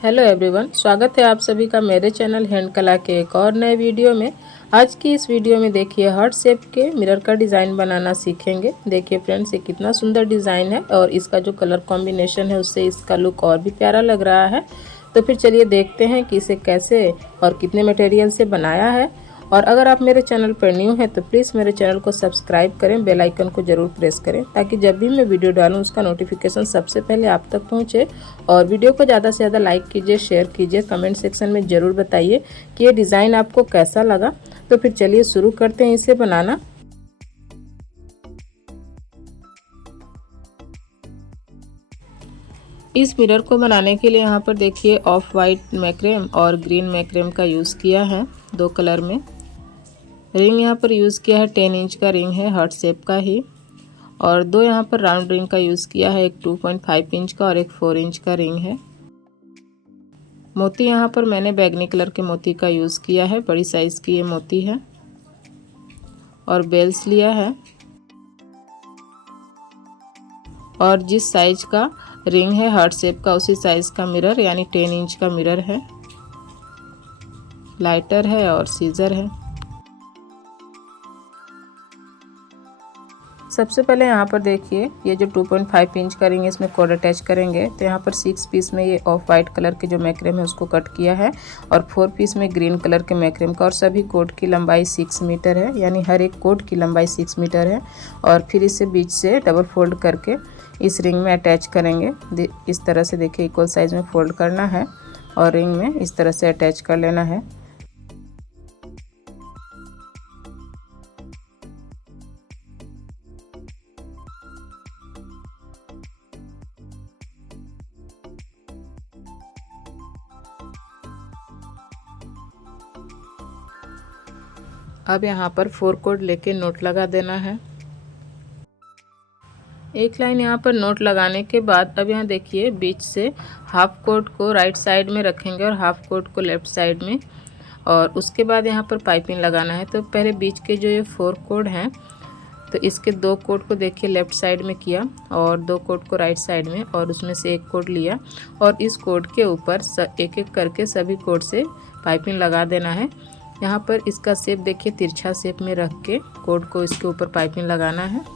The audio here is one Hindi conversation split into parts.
हेलो एवरीवन, स्वागत है आप सभी का मेरे चैनल हैंड कला के एक और नए वीडियो में। आज की इस वीडियो में देखिए हार्ट शेप के मिरर का डिज़ाइन बनाना सीखेंगे। देखिए फ्रेंड्स, ये कितना सुंदर डिज़ाइन है और इसका जो कलर कॉम्बिनेशन है उससे इसका लुक और भी प्यारा लग रहा है। तो फिर चलिए देखते हैं कि इसे कैसे और कितने मटेरियल से बनाया है। और अगर आप मेरे चैनल पर न्यू हैं तो प्लीज़ मेरे चैनल को सब्सक्राइब करें, बेल आइकन को ज़रूर प्रेस करें ताकि जब भी मैं वीडियो डालूं उसका नोटिफिकेशन सबसे पहले आप तक पहुंचे। और वीडियो को ज़्यादा से ज़्यादा लाइक कीजिए, शेयर कीजिए, कमेंट सेक्शन में ज़रूर बताइए कि ये डिज़ाइन आपको कैसा लगा। तो फिर चलिए शुरू करते हैं इसे बनाना। इस मिरर को बनाने के लिए यहाँ पर देखिए ऑफ वाइट मैक्रेम और ग्रीन मैक्रेम का यूज़ किया है, दो कलर में। रिंग यहाँ पर यूज़ किया है 10 इंच का रिंग है, हार्ट शेप का ही। और दो यहाँ पर राउंड रिंग का यूज़ किया है, एक 2.5 इंच का और एक 4 इंच का रिंग है। मोती यहाँ पर मैंने बैगनी कलर के मोती का यूज़ किया है, बड़ी साइज़ की ये मोती है। और बेल्स लिया है और जिस साइज का रिंग है हार्ट शेप का उसी साइज़ का मिरर यानी 10 इंच का मिरर है। लाइटर है और सीजर है। सबसे पहले यहाँ पर देखिए ये जो 2.5 इंच का रिंग है इसमें कोड अटैच करेंगे। तो यहाँ पर 6 पीस में ये ऑफ वाइट कलर के जो मैक्रेम है उसको कट किया है और 4 पीस में ग्रीन कलर के मैक्रेम का। और सभी कोड की लंबाई 6 मीटर है, यानी हर एक कोड की लंबाई 6 मीटर है। और फिर इसे बीच से डबल फोल्ड करके इस रिंग में अटैच करेंगे। इस तरह से देखिए इक्वल साइज में फोल्ड करना है और रिंग में इस तरह से अटैच कर लेना है। अब यहाँ पर 4 कोड लेके नोट लगा देना है। एक लाइन यहाँ पर नोट लगाने के बाद अब यहाँ देखिए बीच से हाफ कोड को राइट साइड में रखेंगे और हाफ कोड को लेफ्ट साइड में। और उसके बाद यहाँ पर पाइपिंग लगाना है। तो पहले बीच के जो ये 4 कोड हैं तो इसके 2 कोड को देखिए लेफ्ट साइड में किया और 2 कोड को राइट साइड में, और उसमें से एक कोड लिया और इस कोड के ऊपर एक एक करके सभी कोड से पाइपिंग लगा देना है। यहाँ पर इसका शेप देखिए तिरछा शेप में रख के कोड को इसके ऊपर पाइपिंग लगाना है।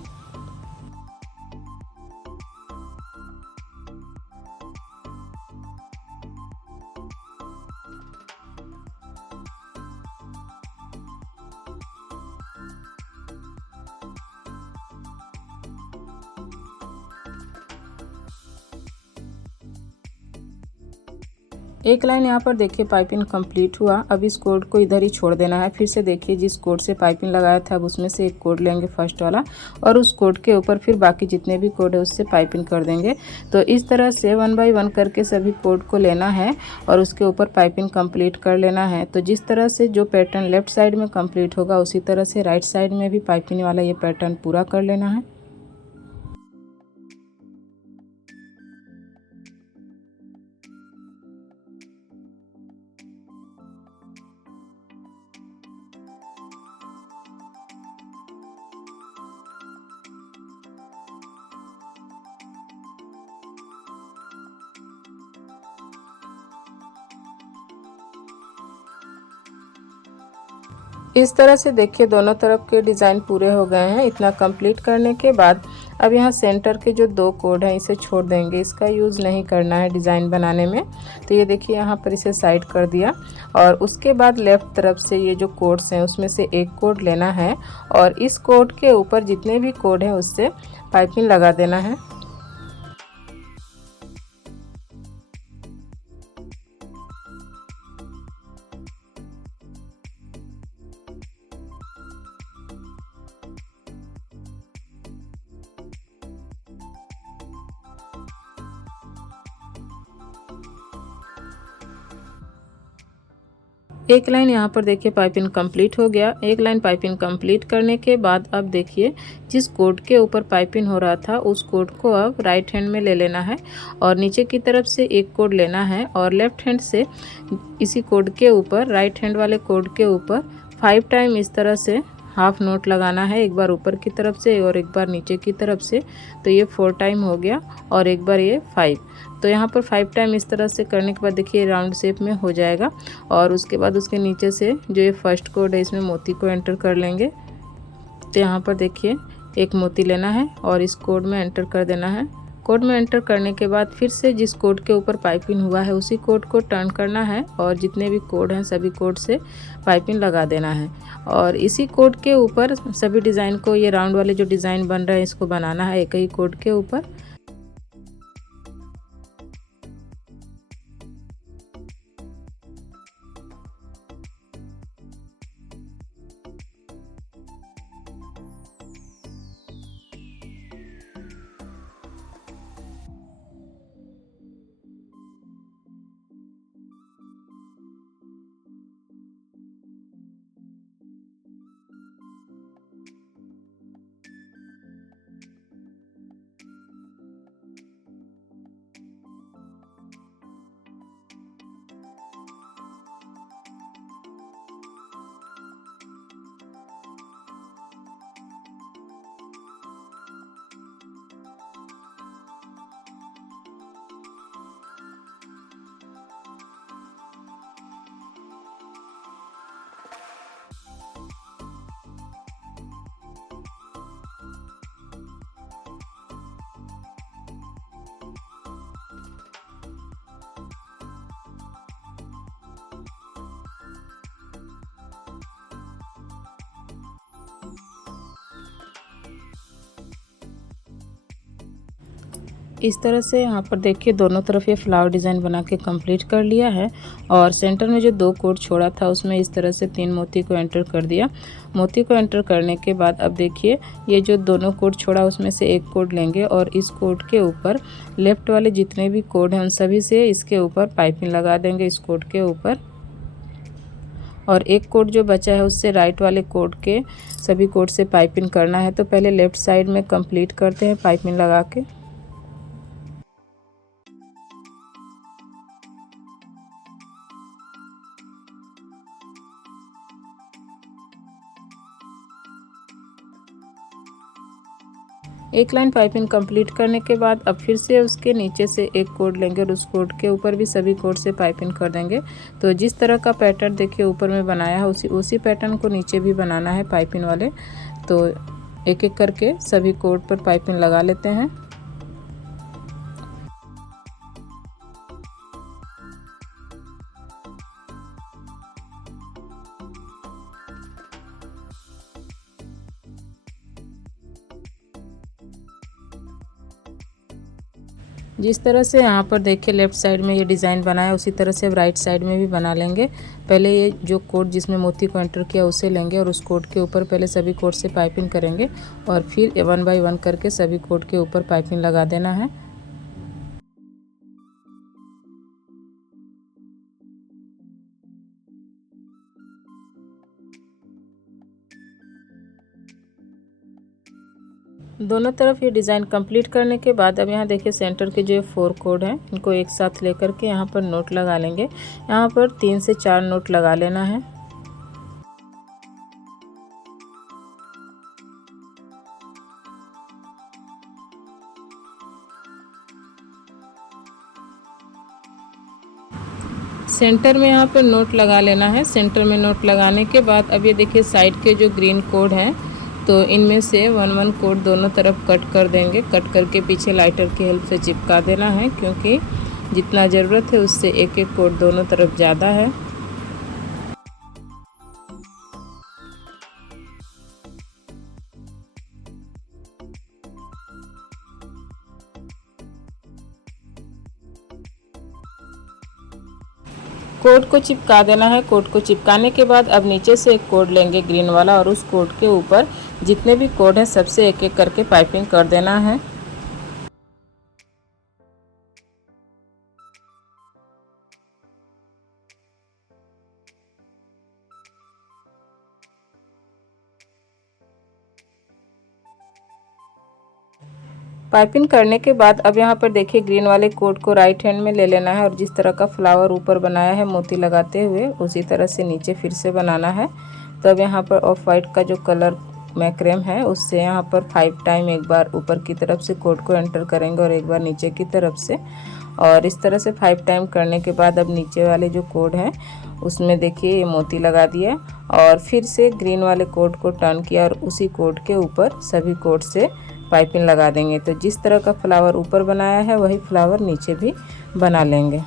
एक लाइन यहाँ पर देखिए पाइपिंग कंप्लीट हुआ। अब इस कोड को इधर ही छोड़ देना है। फिर से देखिए जिस कोड से पाइपिंग लगाया था अब उसमें से एक कोड लेंगे फर्स्ट वाला और उस कोड के ऊपर फिर बाकी जितने भी कोड है उससे पाइपिंग कर देंगे। तो इस तरह से 1 बाय 1 करके सभी कोड को लेना है और उसके ऊपर पाइपिंग कंप्लीट कर लेना है। तो जिस तरह से जो पैटर्न लेफ्ट साइड में कंप्लीट होगा उसी तरह से राइट साइड में भी पाइपिंग वाला ये पैटर्न पूरा कर लेना है। इस तरह से देखिए दोनों तरफ के डिज़ाइन पूरे हो गए हैं। इतना कंप्लीट करने के बाद अब यहाँ सेंटर के जो 2 कोड हैं इसे छोड़ देंगे, इसका यूज़ नहीं करना है डिज़ाइन बनाने में। तो ये देखिए यहाँ पर इसे साइड कर दिया और उसके बाद लेफ़्ट तरफ से ये जो कोड्स हैं उसमें से एक कोड लेना है और इस कोड के ऊपर जितने भी कोड हैं उससे पाइपिंग लगा देना है। एक लाइन यहाँ पर देखिए पाइपिंग कंप्लीट हो गया। एक लाइन पाइपिंग कंप्लीट करने के बाद अब देखिए जिस कोड के ऊपर पाइपिंग हो रहा था उस कोड को अब राइट हैंड में ले लेना है और नीचे की तरफ से एक कोड लेना है और लेफ्ट हैंड से इसी कोड के ऊपर राइट हैंड वाले कोड के ऊपर 5 टाइम इस तरह से हाफ नोट लगाना है, एक बार ऊपर की तरफ से और एक बार नीचे की तरफ से। तो ये 4 टाइम हो गया और एक बार ये 5। तो यहाँ पर 5 टाइम इस तरह से करने के बाद देखिए राउंड शेप में हो जाएगा। और उसके बाद उसके नीचे से जो ये फर्स्ट कोड है इसमें मोती को एंटर कर लेंगे। तो यहाँ पर देखिए एक मोती लेना है और इस कोड में एंटर कर देना है। कोड में एंटर करने के बाद फिर से जिस कोड के ऊपर पाइपिंग हुआ है उसी कोड को टर्न करना है और जितने भी कोड हैं सभी कोड से पाइपिंग लगा देना है। और इसी कोड के ऊपर सभी डिज़ाइन को, ये राउंड वाले जो डिज़ाइन बन रहा है इसको बनाना है एक ही कोड के ऊपर। इस तरह से यहाँ पर देखिए दोनों तरफ ये फ्लावर डिज़ाइन बना के कंप्लीट कर लिया है। और सेंटर में जो 2 कोड छोड़ा था उसमें इस तरह से 3 मोती को एंटर कर दिया। मोती को एंटर करने के बाद अब देखिए ये जो दोनों कोड छोड़ा उसमें से एक कोड लेंगे और इस कोड के ऊपर लेफ़्ट वाले जितने भी कोड हैं उन सभी से इसके ऊपर पाइपिंग लगा देंगे इस कोड के ऊपर। और एक कोड जो बचा है उससे राइट वाले कोड के सभी कोड से पाइपिंग करना है। तो पहले लेफ़्ट साइड में कंप्लीट करते हैं पाइपिंग लगा के। एक लाइन पाइपिंग कंप्लीट करने के बाद अब फिर से उसके नीचे से एक कोड लेंगे और उस कोड के ऊपर भी सभी कोड से पाइपिंग कर देंगे। तो जिस तरह का पैटर्न देखिए ऊपर में बनाया है उसी पैटर्न को नीचे भी बनाना है पाइपिंग वाले। तो एक एक करके सभी कोड पर पाइपिंग लगा लेते हैं। जिस तरह से यहाँ पर देखिए लेफ़्ट साइड में ये डिज़ाइन बनाया उसी तरह से अब राइट साइड में भी बना लेंगे। पहले ये जो कोड जिसमें मोती को एंटर किया उसे लेंगे और उस कोड के ऊपर पहले सभी कोड से पाइपिंग करेंगे और फिर 1 बाय 1 करके सभी कोड के ऊपर पाइपिंग लगा देना है। दोनों तरफ ये डिज़ाइन कंप्लीट करने के बाद अब यहाँ देखिए सेंटर के जो 4 कोड हैं इनको एक साथ लेकर के यहाँ पर नोट लगा लेंगे। यहाँ पर 3 से 4 नोट लगा लेना है। सेंटर में यहाँ पर नोट लगा लेना है। सेंटर में नोट लगाने के बाद अब ये देखिए साइड के जो ग्रीन कोड हैं तो इनमें से 1 कोड दोनों तरफ कट कर देंगे। कट करके पीछे लाइटर की हेल्प से चिपका देना है क्योंकि जितना ज़रूरत है उससे एक एक कोड दोनों तरफ ज़्यादा है। कोड को चिपका देना है। कोड को चिपकाने के बाद अब नीचे से एक कोड लेंगे ग्रीन वाला और उस कोड के ऊपर जितने भी कोड हैं सबसे एक एक करके पाइपिंग कर देना है। पाइपिंग करने के बाद अब यहाँ पर देखिए ग्रीन वाले कोड को राइट हैंड में ले लेना है और जिस तरह का फ्लावर ऊपर बनाया है मोती लगाते हुए उसी तरह से नीचे फिर से बनाना है। तो अब यहाँ पर ऑफ वाइट का जो कलर मैक्रेम है उससे यहाँ पर 5 टाइम एक बार ऊपर की तरफ से कोड को एंटर करेंगे और एक बार नीचे की तरफ से। और इस तरह से 5 टाइम करने के बाद अब नीचे वाले जो कोड हैं उसमें देखिए ये मोती लगा दिया और फिर से ग्रीन वाले कोड को टर्न किया और उसी कोड के ऊपर सभी कोड से पाइपिंग लगा देंगे। तो जिस तरह का फ्लावर ऊपर बनाया है वही फ्लावर नीचे भी बना लेंगे।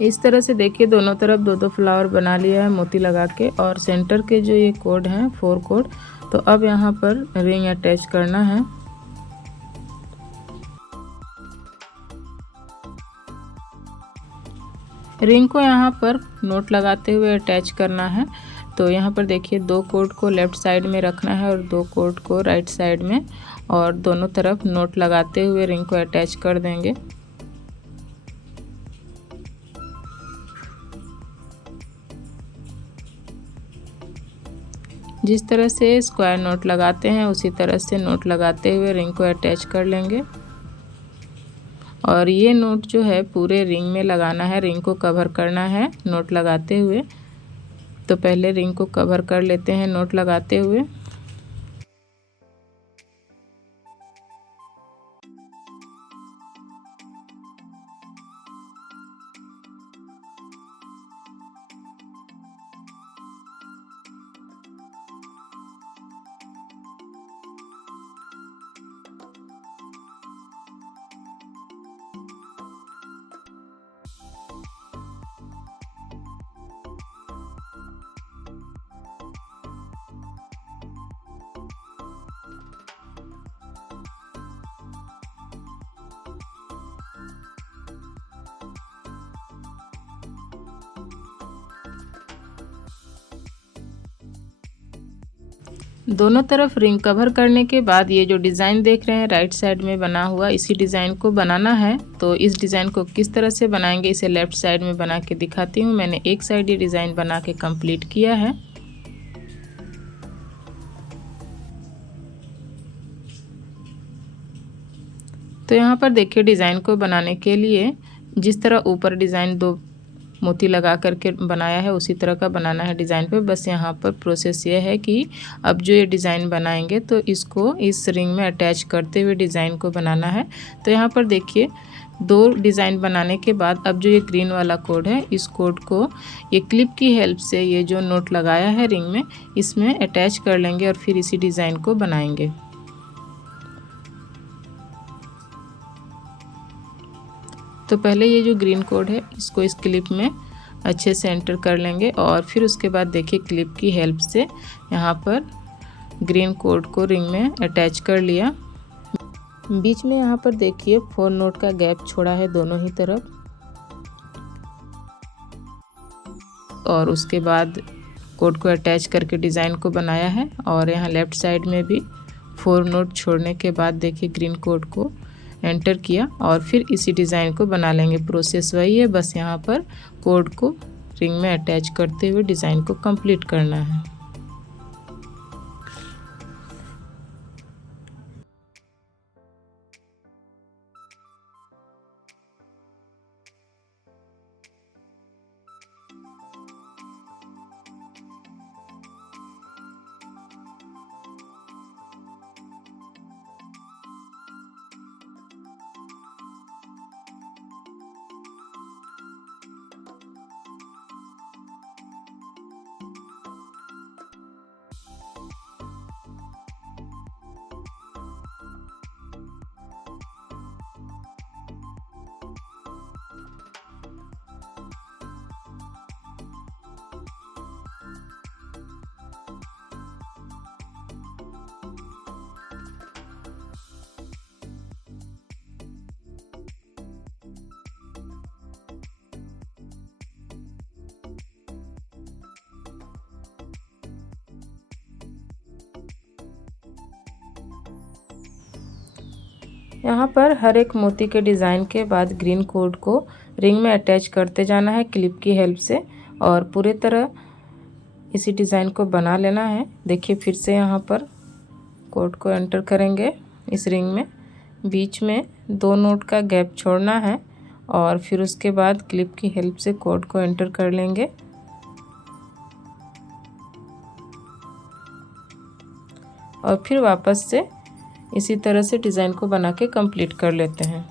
इस तरह से देखिए दोनों तरफ दो दो फ्लावर बना लिया है मोती लगा के। और सेंटर के जो ये कोड हैं 4 कोड, तो अब यहाँ पर रिंग अटैच करना है। रिंग को यहाँ पर नोट लगाते हुए अटैच करना है। तो यहाँ पर देखिए 2 कोड को लेफ़्ट साइड में रखना है और 2 कोड को राइट साइड में, और दोनों तरफ नोट लगाते हुए रिंग को अटैच कर देंगे। जिस तरह से स्क्वायर नोट लगाते हैं उसी तरह से नोट लगाते हुए रिंग को अटैच कर लेंगे। और ये नोट जो है पूरे रिंग में लगाना है, रिंग को कवर करना है नोट लगाते हुए। तो पहले रिंग को कवर कर लेते हैं नोट लगाते हुए। दोनों तरफ रिंग कवर करने के बाद ये जो डिज़ाइन देख रहे हैं राइट साइड में बना हुआ, इसी डिज़ाइन को बनाना है। तो इस डिज़ाइन को किस तरह से बनाएंगे इसे लेफ़्ट साइड में बना के दिखाती हूँ। मैंने एक साइड ये डिज़ाइन बना के कंप्लीट किया है। तो यहाँ पर देखिए डिज़ाइन को बनाने के लिए जिस तरह ऊपर डिज़ाइन 2 मोती लगा करके बनाया है उसी तरह का बनाना है डिज़ाइन पे। बस यहाँ पर प्रोसेस ये है कि अब जो ये डिज़ाइन बनाएंगे तो इसको इस रिंग में अटैच करते हुए डिज़ाइन को बनाना है। तो यहाँ पर देखिए 2 डिज़ाइन बनाने के बाद अब जो ये ग्रीन वाला कोड है इस कोड को ये क्लिप की हेल्प से ये जो नोट लगाया है रिंग में इसमें अटैच कर लेंगे और फिर इसी डिज़ाइन को बनाएंगे। तो पहले ये जो ग्रीन कोड है इसको इस क्लिप में अच्छे से एंटर कर लेंगे और फिर उसके बाद देखिए क्लिप की हेल्प से यहाँ पर ग्रीन कोड को रिंग में अटैच कर लिया। बीच में यहाँ पर देखिए 4 नोट का गैप छोड़ा है दोनों ही तरफ, और उसके बाद कोड को अटैच करके डिज़ाइन को बनाया है। और यहाँ लेफ़्ट साइड में भी 4 नोट छोड़ने के बाद देखिए ग्रीन कोड को एंटर किया और फिर इसी डिज़ाइन को बना लेंगे। प्रोसेस वही है, बस यहाँ पर कोड को रिंग में अटैच करते हुए डिज़ाइन को कंप्लीट करना है। यहाँ पर हर एक मोती के डिज़ाइन के बाद ग्रीन कोड को रिंग में अटैच करते जाना है क्लिप की हेल्प से और पूरे तरह इसी डिज़ाइन को बना लेना है। देखिए फिर से यहाँ पर कोड को एंटर करेंगे इस रिंग में, बीच में 2 नोट का गैप छोड़ना है और फिर उसके बाद क्लिप की हेल्प से कोड को एंटर कर लेंगे और फिर वापस से इसी तरह से डिज़ाइन को बना के कंप्लीट कर लेते हैं।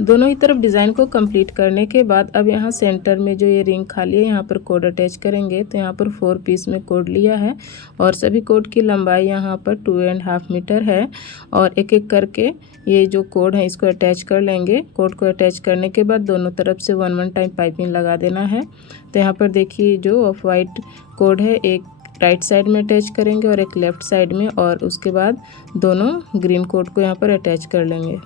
दोनों ही तरफ डिज़ाइन को कंप्लीट करने के बाद अब यहाँ सेंटर में जो ये रिंग खाली है यहाँ पर कोड अटैच करेंगे। तो यहाँ पर 4 पीस में कोड लिया है और सभी कोड की लंबाई यहाँ पर 2.5 मीटर है और एक एक करके ये जो कोड है इसको अटैच कर लेंगे। कोड को अटैच करने के बाद दोनों तरफ से 1 टाइम पाइपिंग लगा देना है। तो यहाँ पर देखिए जो ऑफ वाइट कोड है एक राइट साइड में अटैच करेंगे और एक लेफ़्ट साइड में और उसके बाद दोनों ग्रीन कोड को यहाँ पर अटैच कर लेंगे।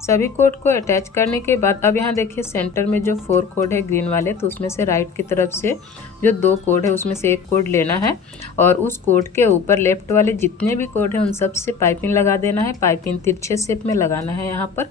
सभी कोड को अटैच करने के बाद अब यहाँ देखिए सेंटर में जो 4 कोड है ग्रीन वाले, तो उसमें से राइट की तरफ से जो 2 कोड है उसमें से एक कोड लेना है और उस कोड के ऊपर लेफ्ट वाले जितने भी कोड हैं उन सब से पाइपिंग लगा देना है। पाइपिंग तिरछे शेप में लगाना है यहाँ पर।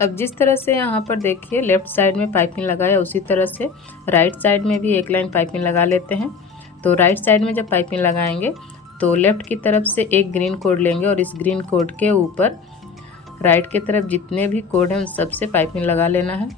अब जिस तरह से यहाँ पर देखिए लेफ़्ट साइड में पाइपिंग लगाया उसी तरह से राइट साइड में भी एक लाइन पाइपिंग लगा लेते हैं। तो राइट साइड में जब पाइपिंग लगाएंगे तो लेफ़्ट की तरफ से एक ग्रीन कोड लेंगे और इस ग्रीन कोड के ऊपर राइट की तरफ जितने भी कोड हैं उन सब से पाइपिंग लगा लेना है।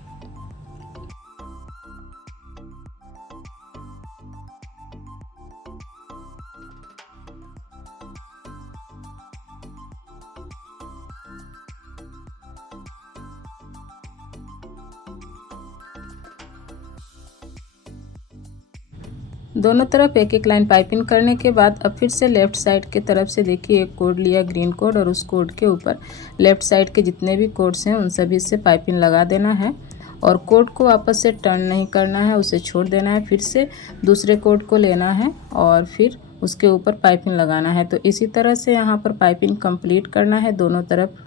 दोनों तरफ एक एक लाइन पाइपिंग करने के बाद अब फिर से लेफ़्ट साइड के तरफ से देखिए एक कोड लिया ग्रीन कोड और उस कोड के ऊपर लेफ़्ट साइड के जितने भी कोड्स हैं उन सभी से पाइपिंग लगा देना है और कोड को वापस से टर्न नहीं करना है, उसे छोड़ देना है। फिर से दूसरे कोड को लेना है और फिर उसके ऊपर पाइपिंग लगाना है। तो इसी तरह से यहाँ पर पाइपिंग कंप्लीट करना है दोनों तरफ।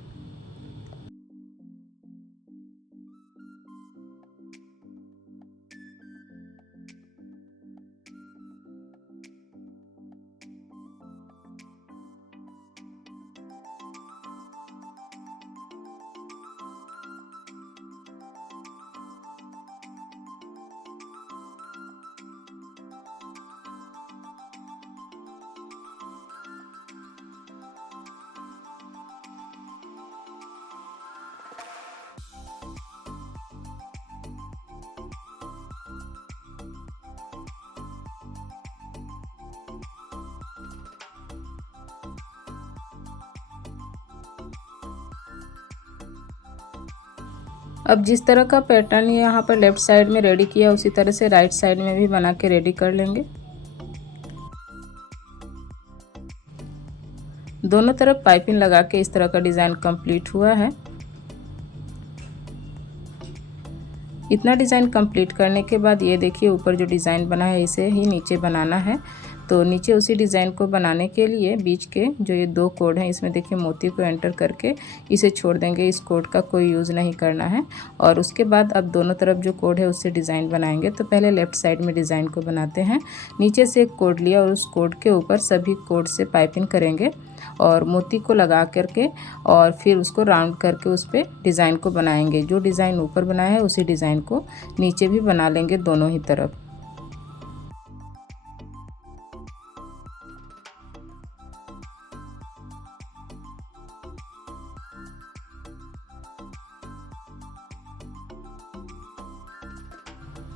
अब जिस तरह का पैटर्न यहाँ पर लेफ़्ट साइड में रेडी किया उसी तरह से राइट साइड में भी बना के रेडी कर लेंगे। दोनों तरफ पाइपिंग लगा के इस तरह का डिज़ाइन कंप्लीट हुआ है। इतना डिज़ाइन कंप्लीट करने के बाद ये देखिए ऊपर जो डिज़ाइन बना है इसे ही नीचे बनाना है। तो नीचे उसी डिज़ाइन को बनाने के लिए बीच के जो ये 2 कोड हैं इसमें देखिए मोती को एंटर करके इसे छोड़ देंगे। इस कोड का कोई यूज़ नहीं करना है। और उसके बाद अब दोनों तरफ जो कोड है उससे डिज़ाइन बनाएंगे। तो पहले लेफ़्ट साइड में डिज़ाइन को बनाते हैं। नीचे से एक कोड लिया और उस कोड के ऊपर सभी कोड से पाइपिंग करेंगे और मोती को लगा करके और फिर उसको राउंड करके उस पर डिज़ाइन को बनाएंगे। जो डिज़ाइन ऊपर बनाया है उसी डिज़ाइन को नीचे भी बना लेंगे दोनों ही तरफ।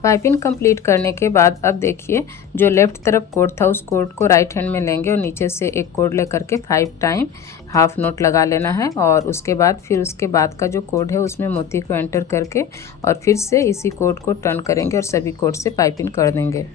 पाइपिंग कंप्लीट करने के बाद अब देखिए जो लेफ़्ट तरफ कोड था उस कोड को राइट हैंड में लेंगे और नीचे से एक कोड लेकर के 5 टाइम हाफ नोट लगा लेना है। और उसके बाद फिर उसके बाद का जो कोड है उसमें मोती को एंटर करके और फिर से इसी कोड को टर्न करेंगे और सभी कोड से पाइपिंग कर देंगे।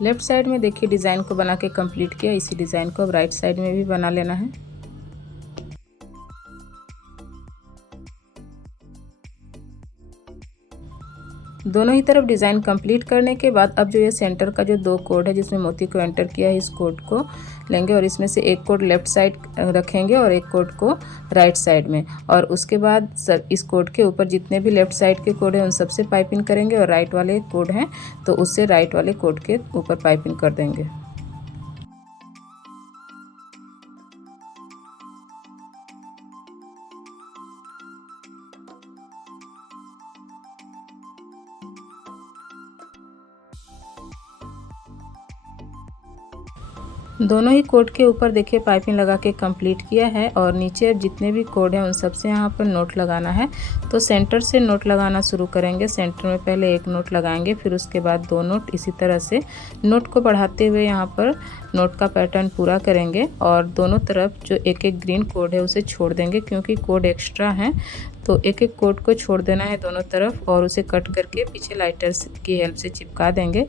लेफ़्ट साइड में देखिए डिज़ाइन को बना के कंप्लीट किया। इसी डिज़ाइन को अब राइट साइड में भी बना लेना है। दोनों ही तरफ डिज़ाइन कंप्लीट करने के बाद अब जो ये सेंटर का जो 2 कोड है जिसमें मोती को एंटर किया है इस कोड को लेंगे और इसमें से एक कोड लेफ़्ट साइड रखेंगे और एक कोड को राइट साइड में। और उसके बाद सब इस कोड के ऊपर जितने भी लेफ़्ट साइड के कोड हैं उन सबसे पाइपिंग करेंगे और राइट वाले कोड हैं तो उससे राइट वाले कोड के ऊपर पाइपिंग कर देंगे। दोनों ही कोड के ऊपर देखिए पाइपिंग लगा के कंप्लीट किया है और नीचे जितने भी कोड हैं उन सब से यहाँ पर नोट लगाना है। तो सेंटर से नोट लगाना शुरू करेंगे। सेंटर में पहले एक नोट लगाएंगे, फिर उसके बाद 2 नोट। इसी तरह से नोट को बढ़ाते हुए यहाँ पर नोट का पैटर्न पूरा करेंगे और दोनों तरफ जो एक एक ग्रीन कोड है उसे छोड़ देंगे क्योंकि कोड एक्स्ट्रा हैं। तो एक एक कोड को छोड़ देना है दोनों तरफ और उसे कट करके पीछे लाइटर की हेल्प से चिपका देंगे।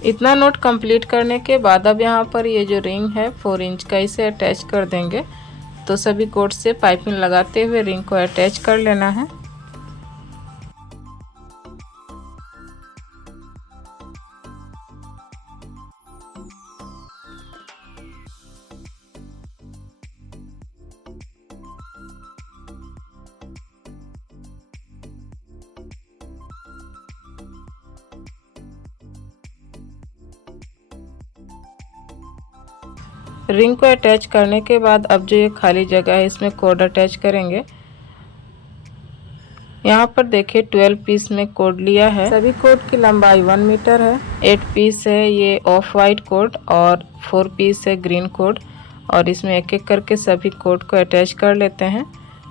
इतना नोट कंप्लीट करने के बाद अब यहाँ पर ये जो रिंग है 4 इंच का इसे अटैच कर देंगे। तो सभी कोड से पाइपिंग लगाते हुए रिंग को अटैच कर लेना है। रिंग को अटैच करने के बाद अब जो ये खाली जगह है इसमें कोड अटैच करेंगे। यहाँ पर देखिए 12 पीस में कोड लिया है। सभी कोड की लंबाई 1 मीटर है। 8 पीस है ये ऑफ वाइट कोड और 4 पीस है ग्रीन कोड, और इसमें एक एक करके सभी कोड को अटैच कर लेते हैं।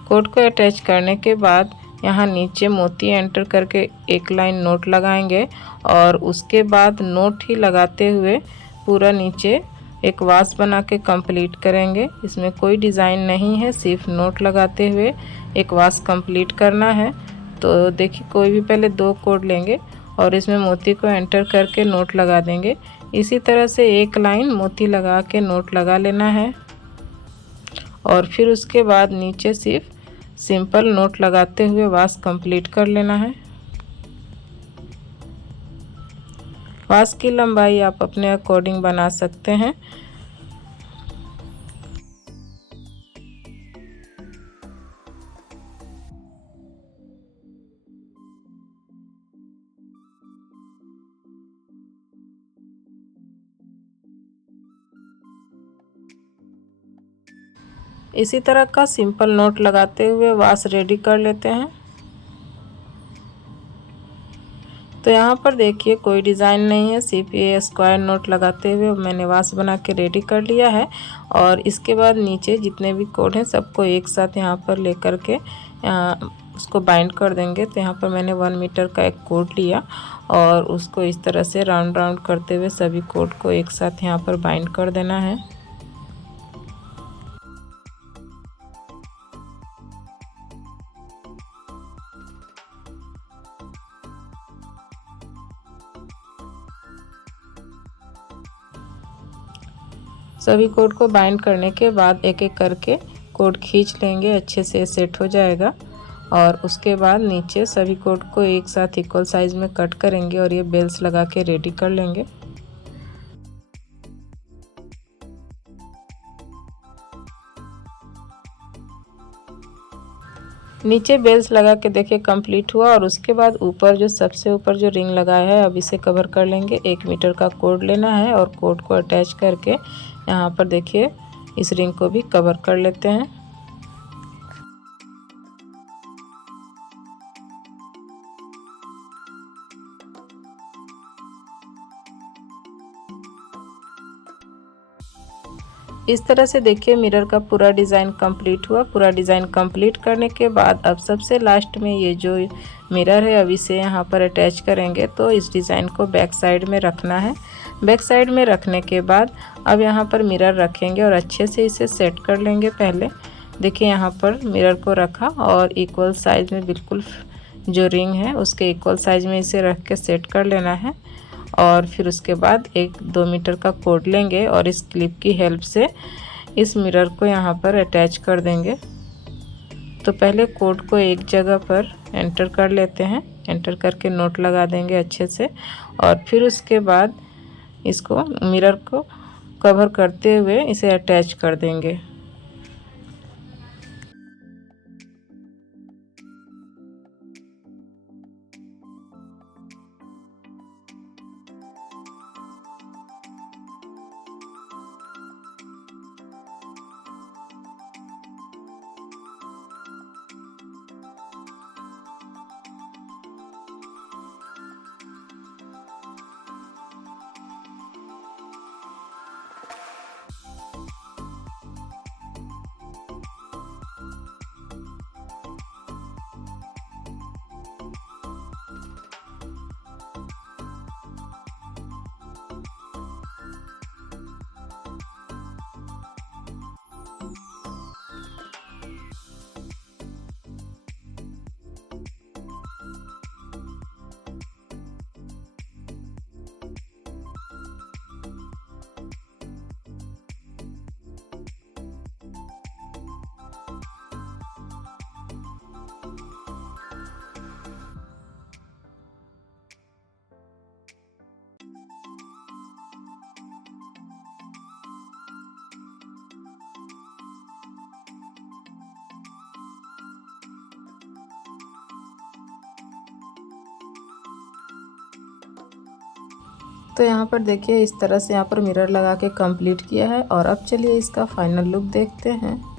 कोड को अटैच करने के बाद यहाँ नीचे मोती एंटर करके एक लाइन नोट लगाएंगे, और उसके बाद नोट ही लगाते हुए पूरा नीचे एक वास बना के कंप्लीट करेंगे। इसमें कोई डिज़ाइन नहीं है, सिर्फ नोट लगाते हुए एक वास कंप्लीट करना है। तो देखिए कोई भी पहले 2 कोड लेंगे और इसमें मोती को एंटर करके नोट लगा देंगे। इसी तरह से एक लाइन मोती लगा के नोट लगा लेना है, और फिर उसके बाद नीचे सिर्फ सिंपल नोट लगाते हुए वास कंप्लीट कर लेना है। वास की लंबाई आप अपने अकॉर्डिंग बना सकते हैं। इसी तरह का सिंपल नोट लगाते हुए वास रेडी कर लेते हैं। तो यहाँ पर देखिए कोई डिज़ाइन नहीं है, सिर्फ ये स्क्वायर नोट लगाते हुए मैंने वास बना के रेडी कर लिया है। और इसके बाद नीचे जितने भी कोड हैं सबको एक साथ यहाँ पर लेकर के उसको बाइंड कर देंगे। तो यहाँ पर मैंने 1 मीटर का एक कोड लिया और उसको इस तरह से राउंड राउंड करते हुए सभी कोड को एक साथ यहाँ पर बाइंड कर देना है। सभी कोड को बाइंड करने के बाद एक एक करके कोड खींच लेंगे, अच्छे से सेट हो जाएगा। और उसके बाद नीचे सभी कोड को एक साथ इक्वल साइज में कट करेंगे और ये बेल्स लगा के रेडी कर लेंगे। नीचे बेल्स लगा के देखिए कंप्लीट हुआ, और उसके बाद ऊपर जो सबसे ऊपर जो रिंग लगाया है अब इसे कवर कर लेंगे। 1 मीटर का कोड लेना है और कोड को अटैच करके यहाँ पर देखिए इस रिंग को भी कवर कर लेते हैं। इस तरह से देखिए मिरर का पूरा डिज़ाइन कंप्लीट हुआ। पूरा डिज़ाइन कंप्लीट करने के बाद अब सबसे लास्ट में ये जो मिरर है अब इसे यहाँ पर अटैच करेंगे। तो इस डिज़ाइन को बैक साइड में रखना है। बैक साइड में रखने के बाद अब यहाँ पर मिरर रखेंगे और अच्छे से इसे सेट कर लेंगे। पहले देखिए यहाँ पर मिरर को रखा और इक्वल साइज में बिल्कुल जो रिंग है उसके इक्वल साइज में इसे रख के सेट कर लेना है। और फिर उसके बाद 1-2 मीटर का कोड लेंगे और इस क्लिप की हेल्प से इस मिरर को यहाँ पर अटैच कर देंगे। तो पहले कोड को एक जगह पर एंटर कर लेते हैं, एंटर करके नोट लगा देंगे अच्छे से, और फिर उसके बाद इसको मिरर को कवर करते हुए इसे अटैच कर देंगे। तो यहाँ पर देखिए इस तरह से यहाँ पर मिरर लगा के कंप्लीट किया है। और अब चलिए इसका फाइनल लुक देखते हैं।